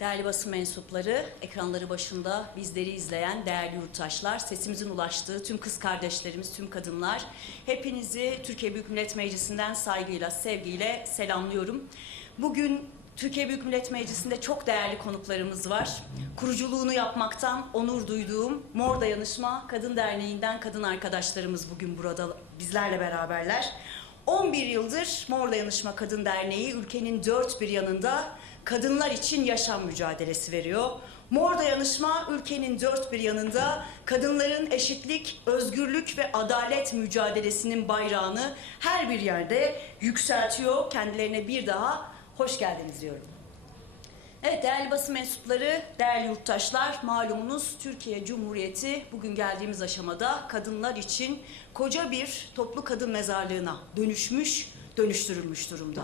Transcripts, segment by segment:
Değerli basın mensupları, ekranları başında bizleri izleyen değerli yurttaşlar, sesimizin ulaştığı tüm kız kardeşlerimiz, tüm kadınlar, hepinizi Türkiye Büyük Millet Meclisi'nden saygıyla, sevgiyle selamlıyorum. Bugün Türkiye Büyük Millet Meclisi'nde çok değerli konuklarımız var. Kuruculuğunu yapmaktan onur duyduğum Mor Dayanışma Kadın Derneği'nden kadın arkadaşlarımız bugün burada bizlerle beraberler. 11 yıldır Mor Dayanışma Kadın Derneği ülkenin dört bir yanında kadınlar için yaşam mücadelesi veriyor. Mor Dayanışma ülkenin dört bir yanında kadınların eşitlik, özgürlük ve adalet mücadelesinin bayrağını her bir yerde yükseltiyor. Kendilerine bir daha hoş geldiniz diyorum. Evet değerli basın mensupları, değerli yurttaşlar, malumunuz Türkiye Cumhuriyeti bugün geldiğimiz aşamada kadınlar için koca bir toplu kadın mezarlığına dönüşmüş, dönüştürülmüş durumda.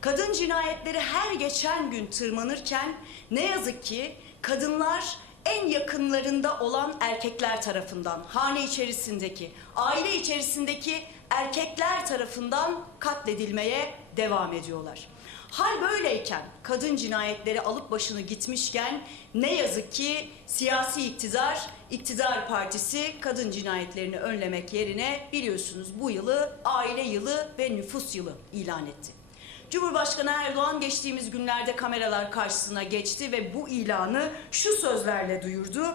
Kadın cinayetleri her geçen gün tırmanırken ne yazık ki kadınlar en yakınlarında olan erkekler tarafından, hane içerisindeki, aile içerisindeki erkekler tarafından katledilmeye devam ediyorlar. Hal böyleyken, kadın cinayetleri alıp başını gitmişken ne yazık ki siyasi iktidar, iktidar partisi kadın cinayetlerini önlemek yerine biliyorsunuz bu yılı aile yılı ve nüfus yılı ilan etti. Cumhurbaşkanı Erdoğan geçtiğimiz günlerde kameralar karşısına geçti ve bu ilanı şu sözlerle duyurdu.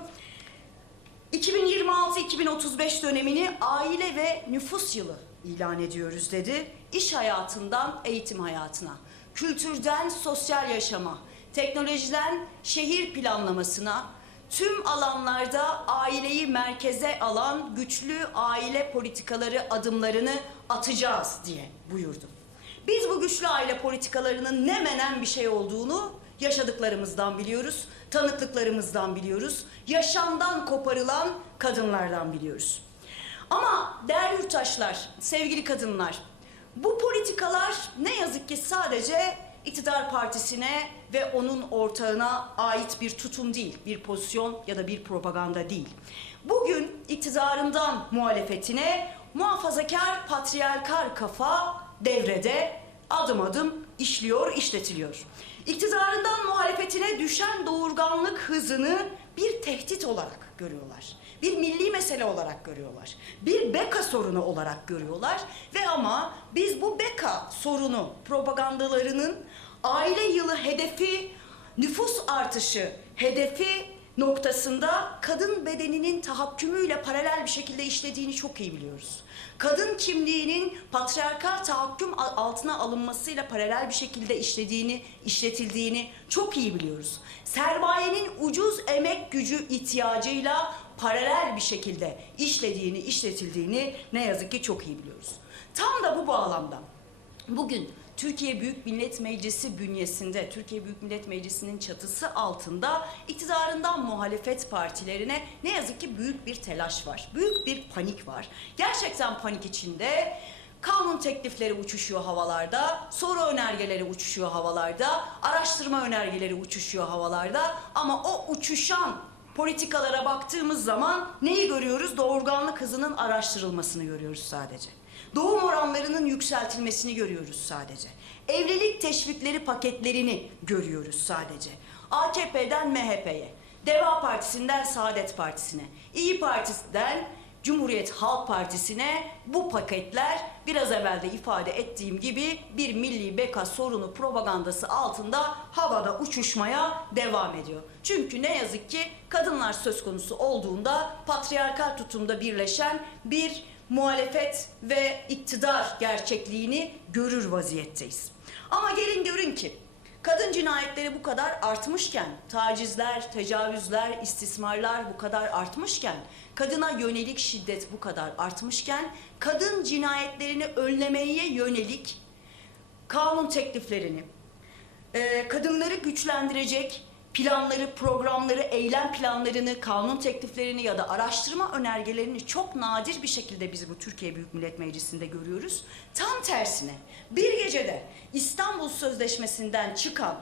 2026-2035 dönemini aile ve nüfus yılı ilan ediyoruz dedi. İş hayatından eğitim hayatına, kültürden sosyal yaşama, teknolojiden şehir planlamasına, tüm alanlarda aileyi merkeze alan güçlü aile politikaları adımlarını atacağız diye buyurdu. Biz bu güçlü aile politikalarının ne menen bir şey olduğunu yaşadıklarımızdan biliyoruz, tanıklıklarımızdan biliyoruz, yaşamdan koparılan kadınlardan biliyoruz. Ama değerli yurttaşlar, sevgili kadınlar, bu politikalar ne yazık ki sadece iktidar partisine ve onun ortağına ait bir tutum değil, bir pozisyon ya da bir propaganda değil. Bugün iktidarından muhalefetine muhafazakar patriarkal kafa devrede adım adım işliyor, işletiliyor. İktidarından muhalefetine düşen doğurganlık hızını bir tehdit olarak görüyorlar. Bir milli mesele olarak görüyorlar. Bir beka sorunu olarak görüyorlar ve ama biz bu beka sorunu propagandalarının aile yılı hedefi, nüfus artışı hedefi noktasında kadın bedeninin tahakkümüyle paralel bir şekilde işlediğini çok iyi biliyoruz. Kadın kimliğinin patriarkal tahakküm altına alınmasıyla paralel bir şekilde işlediğini, işletildiğini çok iyi biliyoruz. Sermayenin ucuz emek gücü ihtiyacıyla paralel bir şekilde işlediğini, işletildiğini ne yazık ki çok iyi biliyoruz. Tam da bu bağlamda bugün Türkiye Büyük Millet Meclisi bünyesinde, Türkiye Büyük Millet Meclisi'nin çatısı altında iktidarından muhalefet partilerine ne yazık ki büyük bir telaş var. Büyük bir panik var. Gerçekten panik içinde kanun teklifleri uçuşuyor havalarda, soru önergeleri uçuşuyor havalarda, araştırma önergeleri uçuşuyor havalarda ama o uçuşan politikalara baktığımız zaman neyi görüyoruz? Doğurganlık hızının araştırılmasını görüyoruz sadece. Doğum oranlarının yükseltilmesini görüyoruz sadece. Evlilik teşvikleri paketlerini görüyoruz sadece. AKP'den MHP'ye, Deva Partisi'nden Saadet Partisi'ne, İyi Partisi'den Cumhuriyet Halk Partisi'ne bu paketler biraz evvel de ifade ettiğim gibi bir milli beka sorunu propagandası altında havada uçuşmaya devam ediyor. Çünkü ne yazık ki kadınlar söz konusu olduğunda patriarkal tutumda birleşen bir muhalefet ve iktidar gerçekliğini görür vaziyetteyiz. Ama gelin görün ki kadın cinayetleri bu kadar artmışken, tacizler, tecavüzler, istismarlar bu kadar artmışken, kadına yönelik şiddet bu kadar artmışken, kadın cinayetlerini önlemeye yönelik kanun tekliflerini, e, kadınları güçlendirecek planları, programları, eylem planlarını, kanun tekliflerini ya da araştırma önergelerini çok nadir bir şekilde biz bu Türkiye Büyük Millet Meclisi'nde görüyoruz. Tam tersine bir gecede İstanbul Sözleşmesi'nden çıkan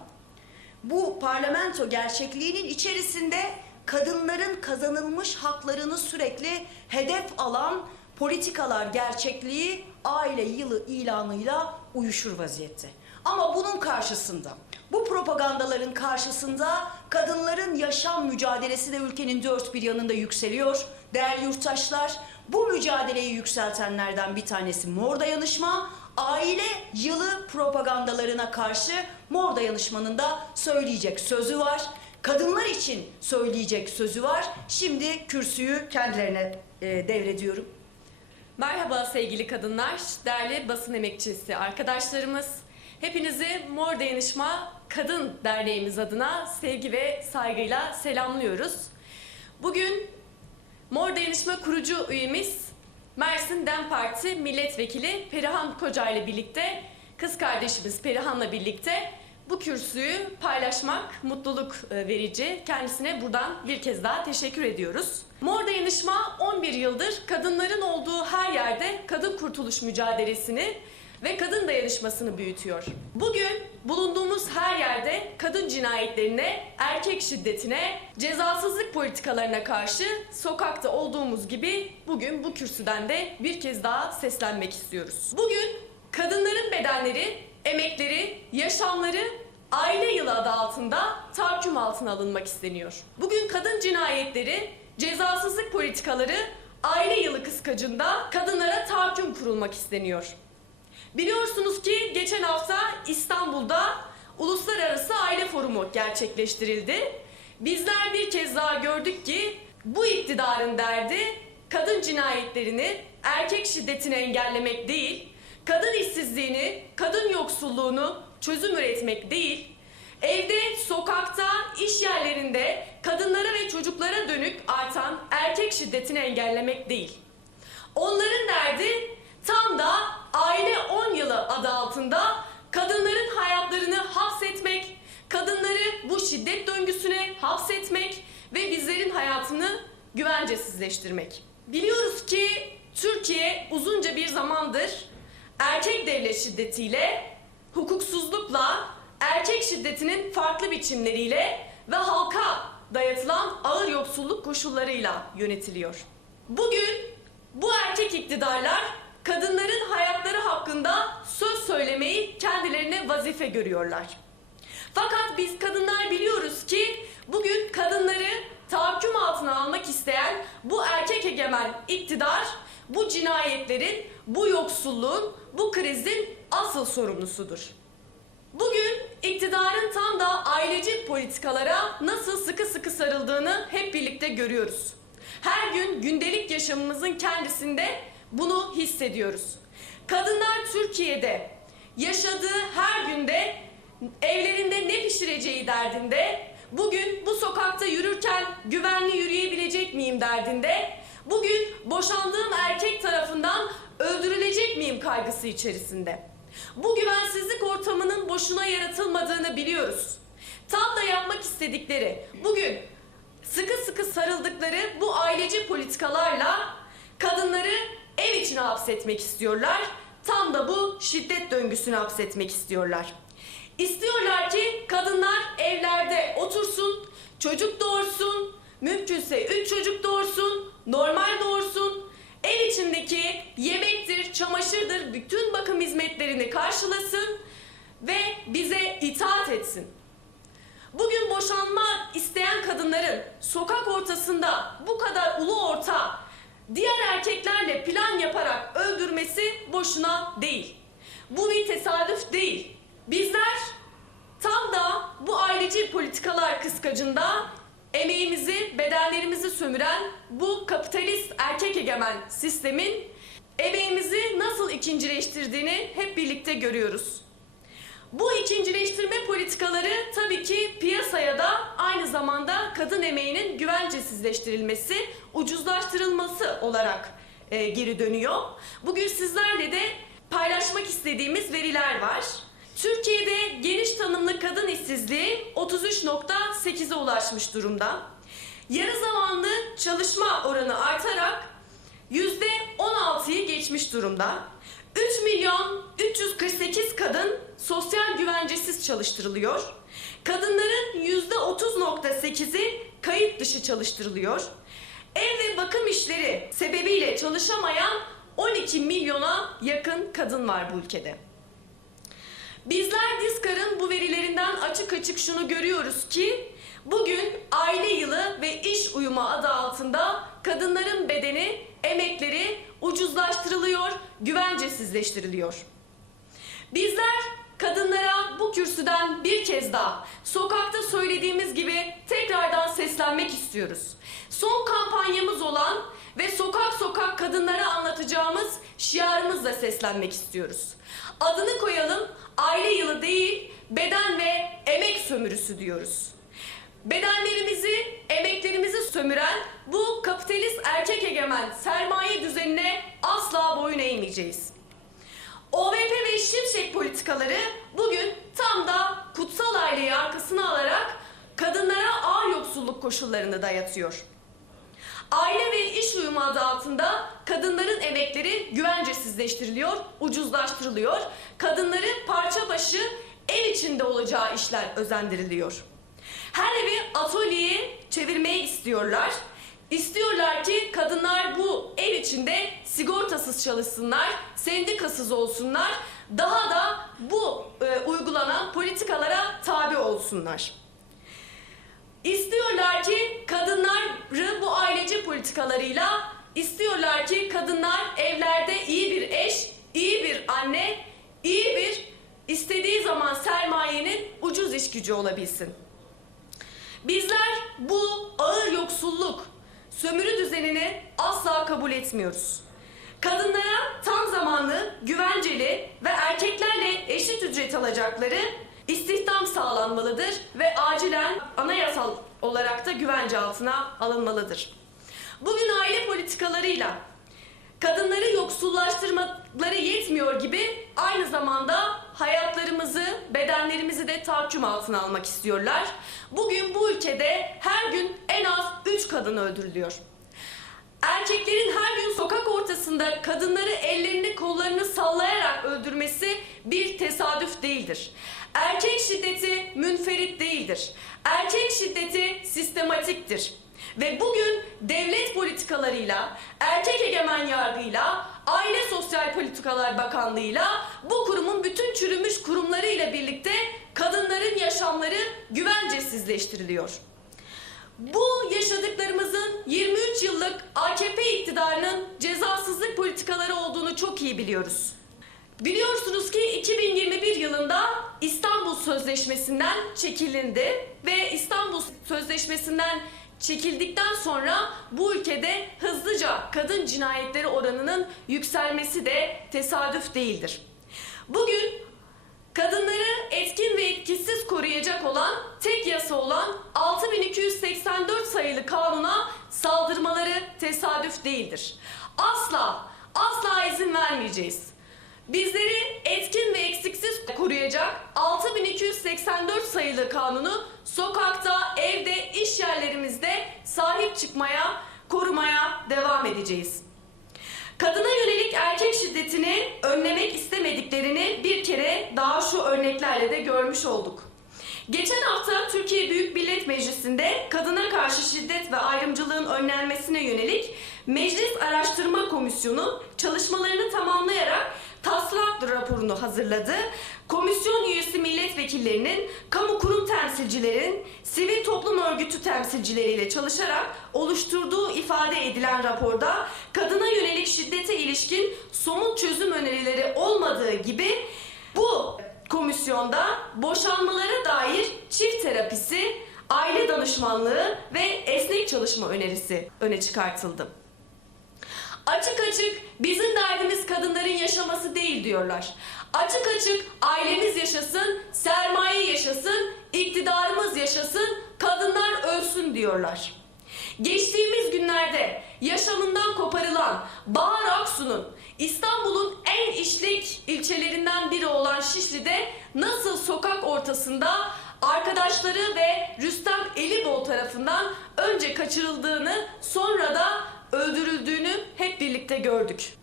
bu parlamento gerçekliğinin içerisinde kadınların kazanılmış haklarını sürekli hedef alan politikalar gerçekliği aile yılı ilanıyla uyuşur vaziyette. Ama bunun karşısında Bu propagandaların karşısında kadınların yaşam mücadelesi de ülkenin dört bir yanında yükseliyor. Değerli yurttaşlar, bu mücadeleyi yükseltenlerden bir tanesi Mor Dayanışma. Aile yılı propagandalarına karşı Mor Dayanışma'nın da söyleyecek sözü var. Kadınlar için söyleyecek sözü var. Şimdi kürsüyü kendilerine e, devrediyorum. Merhaba sevgili kadınlar, değerli basın emekçisi arkadaşlarımız. Hepinizi Mor Dayanışma Kadın Derneğimiz adına sevgi ve saygıyla selamlıyoruz. Bugün Mor Dayanışma kurucu üyemiz Mersin DEM Parti Milletvekili Perihan Koca ile birlikte kız kardeşimiz Perihan'la birlikte bu kürsüyü paylaşmak mutluluk e, verici. Kendisine buradan bir kez daha teşekkür ediyoruz. Mor Dayanışma 11 yıldır kadınların olduğu her yerde kadın kurtuluş mücadelesini ve kadın dayanışmasını büyütüyor. Bugün bulunduğumuz her yerde kadın cinayetlerine, erkek şiddetine, cezasızlık politikalarına karşı sokakta olduğumuz gibi bugün bu kürsüden de bir kez daha seslenmek istiyoruz. Bugün kadınların bedenleri, emekleri, yaşamları aile yılı adı altında tahakküm altına alınmak isteniyor. Bugün kadın cinayetleri, cezasızlık politikaları aile yılı kıskacında kadınlara tahakküm kurulmak isteniyor. Biliyorsunuz ki geçen hafta İstanbul'da Uluslararası Aile Forumu gerçekleştirildi. Bizler bir kez daha gördük ki bu iktidarın derdi kadın cinayetlerini, erkek şiddetini engellemek değil, kadın işsizliğini, kadın yoksulluğunu çözüm üretmek değil, evde, sokakta, iş yerlerinde kadınlara ve çocuklara dönük artan erkek şiddetini engellemek değil. Onların derdi tam da aile 10 yılı adı altında kadınların hayatlarını hapsetmek, kadınları bu şiddet döngüsüne hapsetmek ve bizlerin hayatını güvencesizleştirmek. Biliyoruz ki Türkiye uzunca bir zamandır erkek devlet şiddetiyle, hukuksuzlukla, erkek şiddetinin farklı biçimleriyle ve halka dayatılan ağır yoksulluk koşullarıyla yönetiliyor. Bugün bu erkek iktidarlar kadınların hayatları hakkında söz söylemeyi kendilerine vazife görüyorlar. Fakat biz kadınlar biliyoruz ki bugün kadınları tahakküm altına almak isteyen bu erkek egemen iktidar bu cinayetlerin, bu yoksulluğun, bu krizin asıl sorumlusudur. Bugün iktidarın tam da ailecik politikalara nasıl sıkı sıkı sarıldığını hep birlikte görüyoruz. Her gün gündelik yaşamımızın kendisinde bunu hissediyoruz. Kadınlar Türkiye'de yaşadığı her günde evlerinde ne pişireceği derdinde, bugün bu sokakta yürürken güvenli yürüyebilecek miyim derdinde, bugün boşandığım erkek tarafından öldürülecek miyim kaygısı içerisinde. Bu güvensizlik ortamının boşuna yaratılmadığını biliyoruz. Tam da yapmak istedikleri bugün sıkı sıkı sarıldıkları bu aileci politikalarla kadınları ev içine hapsetmek istiyorlar. Tam da bu şiddet döngüsünü hapsetmek istiyorlar. İstiyorlar ki kadınlar evlerde otursun, çocuk doğursun, mümkünse üç çocuk doğursun, normal doğursun, ev içindeki yemektir, çamaşırdır, bütün bakım hizmetlerini karşılasın ve bize itaat etsin. Bugün boşanma isteyen kadınların sokak ortasında bu kadar ulu orta diğer erkeklerle plan yaparak öldürmesi boşuna değil. Bu bir tesadüf değil. Bizler tam da bu aileci politikalar kıskacında emeğimizi, bedenlerimizi sömüren bu kapitalist erkek egemen sistemin emeğimizi nasıl ikincileştirdiğini hep birlikte görüyoruz. Bu ikincileştirme politikaları tabii ki piyasaya da aynı zamanda kadın emeğinin güvencesizleştirilmesi, ucuzlaştırılması olarak e, geri dönüyor. Bugün sizlerle de paylaşmak istediğimiz veriler var. Türkiye'de geniş tanımlı kadın işsizliği 33.8'e ulaşmış durumda. Yarı zamanlı çalışma oranı artarak %16'yı geçmiş durumda. 3 milyon 348 kadın sosyal güvencesiz çalıştırılıyor. Kadınların %30.8'i kayıt dışı çalıştırılıyor. Ev ve bakım işleri sebebiyle çalışamayan 12 milyona yakın kadın var bu ülkede. Bizler Diskar'ın bu verilerinden açık açık şunu görüyoruz ki bugün aile yılı ve iş uyumu adı altında kadınların bedeni, emekleri ucuzlaştırılıyor, güvencesizleştiriliyor. Bizler kadınlara bu kürsüden bir kez daha sokakta söylediğimiz gibi tekrardan seslenmek istiyoruz. Son kampanyamız olan ve sokak sokak kadınlara anlatacağımız şiarımızla seslenmek istiyoruz. Adını koyalım, aile yılı değil, beden ve emek sömürüsü diyoruz. Bedenlerimizi, emeklerimizi sömüren bu kapitalist erkek egemen sermaye düzenine asla boyun eğmeyeceğiz. OVP ve Şimşek politikaları bugün tam da kutsal aileyi arkasına alarak kadınlara ağır yoksulluk koşullarını dayatıyor. Aile ve iş uyumu adı altında kadınların emekleri güvencesizleştiriliyor, ucuzlaştırılıyor. Kadınların parça başı ev içinde olacağı işler özendiriliyor. Her evi atölyeye çevirmeyi istiyorlar. İstiyorlar ki kadınlar bu ev içinde sigortasız çalışsınlar, sendikasız olsunlar, daha da bu e, uygulanan politikalara tabi olsunlar. İstiyorlar ki kadınları bu aileci politikalarıyla istiyorlar ki kadınlar evlerde iyi bir eş, iyi bir anne, iyi bir istediği zaman sermayenin ucuz iş gücü olabilsin. Bizler bu ağır yoksulluk, sömürü düzenini asla kabul etmiyoruz. Kadınlara tam zamanlı, güvenceli ve erkeklerle eşit ücret alacakları istihdam sağlanmalıdır ve acilen anayasal olarak da güvence altına alınmalıdır. Bugün aile politikalarıyla kadınları yoksullaştırmaları yetmiyor gibi aynı zamanda hayatlarımızı, bedenlerimizi de tahakküm altına almak istiyorlar. Bugün bu ülkede her gün en az 3 kadın öldürülüyor. Erkeklerin her gün sokak ortasında kadınları ellerini kollarını sallayarak öldürmesi bir tesadüf değildir. Erkek şiddeti münferit değildir. Erkek şiddeti sistematiktir. Ve bugün devlet politikalarıyla, erkek egemen yargıyla, Aile Sosyal Politikalar Bakanlığı'yla bu kurumun bütün çürümüş kurumlarıyla birlikte kadınların yaşamları güvencesizleştiriliyor. Bu yaşadıklarımızın 23 yıllık AKP iktidarının cezasızlık politikaları olduğunu çok iyi biliyoruz. Biliyorsunuz ki 2021 yılında İstanbul Sözleşmesi'nden çekilindi ve İstanbul Sözleşmesi'nden çekildikten sonra bu ülkede hızlıca kadın cinayetleri oranının yükselmesi de tesadüf değildir. Bugün Kadınları etkin ve etkisiz koruyacak olan tek yasa olan 6284 sayılı kanuna saldırmaları tesadüf değildir. Asla, asla izin vermeyeceğiz. Bizleri etkin ve eksiksiz koruyacak 6284 sayılı kanunu sokakta, evde, iş yerlerimizde sahip çıkmaya, korumaya devam edeceğiz. Kadına yönelik erkek şiddetini önlemek istemediklerini bir kere daha şu örneklerle de görmüş olduk. Geçen hafta Türkiye Büyük Millet Meclisi'nde kadına karşı şiddet ve ayrımcılığın önlenmesine yönelik Meclis Araştırma Komisyonu çalışmalarını tamamlayarak taslak raporunu hazırladı. Komisyon üyesi milletvekillerinin, kamu kurum temsilcilerin, sivil toplum örgütü temsilcileriyle çalışarak oluşturduğu ifade edilen raporda kadına yönelik şiddete ilişkin somut çözüm önerileri olmadığı gibi bu komisyonda boşanmalara dair çift terapisi, aile danışmanlığı ve esnek çalışma önerisi öne çıkartıldı. Açık açık bizim derdimiz kadınların yaşaması değil diyorlar. Açık açık ailemiz yaşasın, sermaye yaşasın, iktidarımız yaşasın, kadınlar ölsün diyorlar. Geçtiğimiz günlerde yaşamından koparılan Bahar Aksu'nun İstanbul'un en işlek ilçelerinden biri olan Şişli'de nasıl sokak ortasında arkadaşları ve Rüstem Elibol tarafından önce kaçırıldığını sonra da öldürüldüğünü hep birlikte gördük.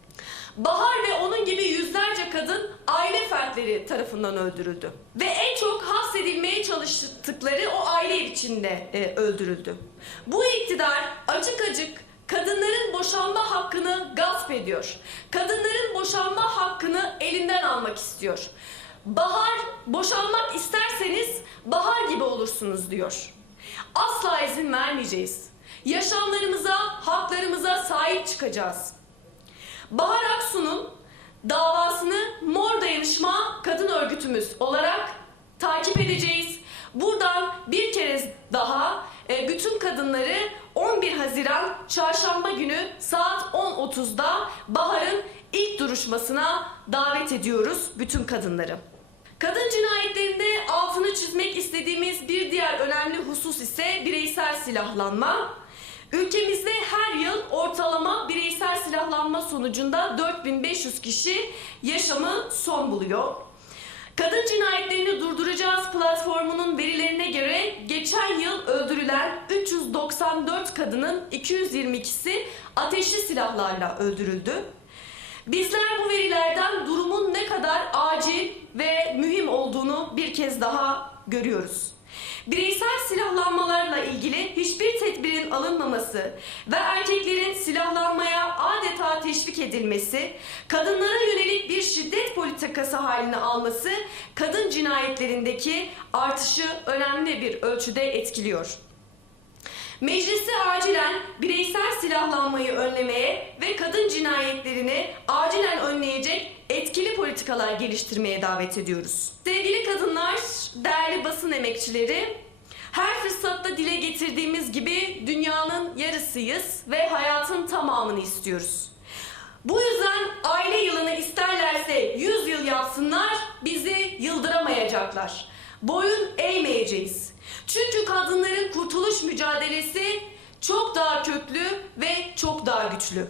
Bahar ve onun gibi yüzlerce kadın aile fertleri tarafından öldürüldü. Ve en çok hassedilmeye çalıştıkları o aile içinde e, öldürüldü. Bu iktidar acık acık kadınların boşanma hakkını gasp ediyor. Kadınların boşanma hakkını elinden almak istiyor. Bahar boşanmak isterseniz bahar gibi olursunuz diyor. Asla izin vermeyeceğiz. Yaşamlarımıza, haklarımıza sahip çıkacağız. Bahar Aksu'nun davasını Mor Dayanışma Kadın Örgütümüz olarak takip edeceğiz. Buradan bir kere daha e, bütün kadınları 11 Haziran çarşamba günü saat 10.30'da Bahar'ın ilk duruşmasına davet ediyoruz bütün kadınları. Kadın cinayetlerinde altını çizmek istediğimiz bir diğer önemli husus ise bireysel silahlanma. Ülkemizde her yıl ortalama bireysel silahlanma sonucunda 4500 kişi yaşamı son buluyor. Kadın cinayetlerini durduracağız platformunun verilerine göre geçen yıl öldürülen 394 kadının 222'si ateşli silahlarla öldürüldü. Bizler bu verilerden durumun ne kadar acil ve mühim olduğunu bir kez daha görüyoruz. Bireysel silahlanmalarla ilgili hiçbir tedbirin alınmaması ve erkeklerin silahlanmaya adeta teşvik edilmesi, kadınlara yönelik bir şiddet politikası haline alması kadın cinayetlerindeki artışı önemli bir ölçüde etkiliyor. Meclisi acilen bireysel silahlanmayı önlemeye ve kadın cinayetlerini acilen önleyecek etkili politikalar geliştirmeye davet ediyoruz. Sevgili kadınlar, basın emekçileri, her fırsatta dile getirdiğimiz gibi dünyanın yarısıyız ve hayatın tamamını istiyoruz. Bu yüzden aile yılını isterlerse 100 yıl yapsınlar, bizi yıldıramayacaklar. Boyun eğmeyeceğiz. Çünkü kadınların kurtuluş mücadelesi çok daha köklü ve çok daha güçlü.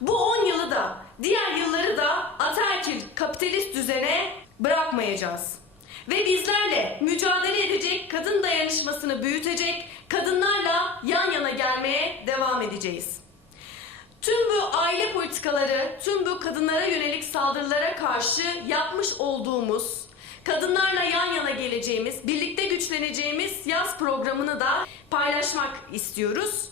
Bu 10 yılı da diğer yılları da ataerkil kapitalist düzene bırakmayacağız. Ve bizlerle mücadele edecek, kadın dayanışmasını büyütecek, kadınlarla yan yana gelmeye devam edeceğiz. Tüm bu aile politikaları, tüm bu kadınlara yönelik saldırılara karşı yapmış olduğumuz, kadınlarla yan yana geleceğimiz, birlikte güçleneceğimiz yaz programını da paylaşmak istiyoruz.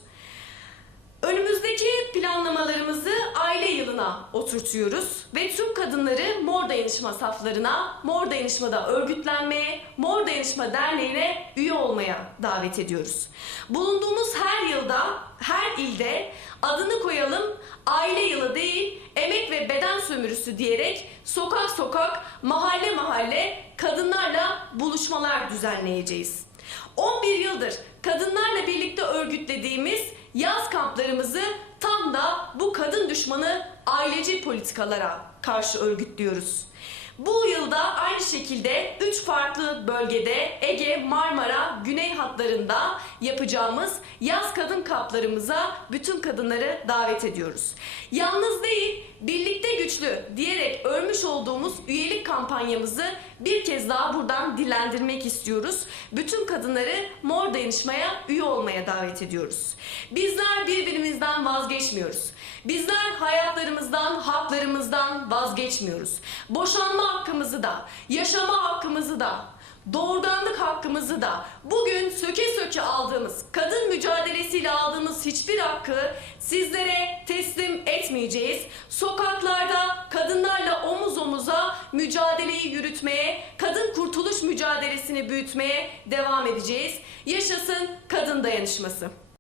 Önümüzdeki planlamalarımızı aile yılına oturtuyoruz ve tüm kadınları Mor Dayanışma saflarına, Mor Dayanışma'da örgütlenmeye, Mor Dayanışma Derneği'ne üye olmaya davet ediyoruz. Bulunduğumuz her yılda, her ilde adını koyalım, aile yılı değil, emek ve beden sömürüsü diyerek sokak sokak, mahalle mahalle kadınlarla buluşmalar düzenleyeceğiz. 11 yıldır kadınlarla birlikte örgütlediğimiz yaz kamplarımızı tam da bu kadın düşmanı aileci politikalara karşı örgütlüyoruz. Bu yılda aynı şekilde 3 farklı bölgede Ege, Marmara, Güney hatlarında yapacağımız yaz kadın kamplarımıza bütün kadınları davet ediyoruz. Yalnız değil, birlikte güçlü diyerek örmüş olduğumuz üyelik kampanyamızı bir kez daha buradan dillendirmek istiyoruz. Bütün kadınları Mor Dayanışma'ya üye olmaya davet ediyoruz. Bizler birbirimizden vazgeçmiyoruz. Bizler hayatlarımızdan, haklarımızdan vazgeçmiyoruz. Boşanma hakkımızı da, yaşama hakkımızı da, doğurganlık hakkımızı da bugün söke söke aldığımız, kadın mücadelesiyle aldığımız hiçbir hakkı sizlere teslim etmeyeceğiz. Sokaklarda kadınlarla omuz omuza mücadeleyi yürütmeye, kadın kurtuluş mücadelesini büyütmeye devam edeceğiz. Yaşasın kadın dayanışması.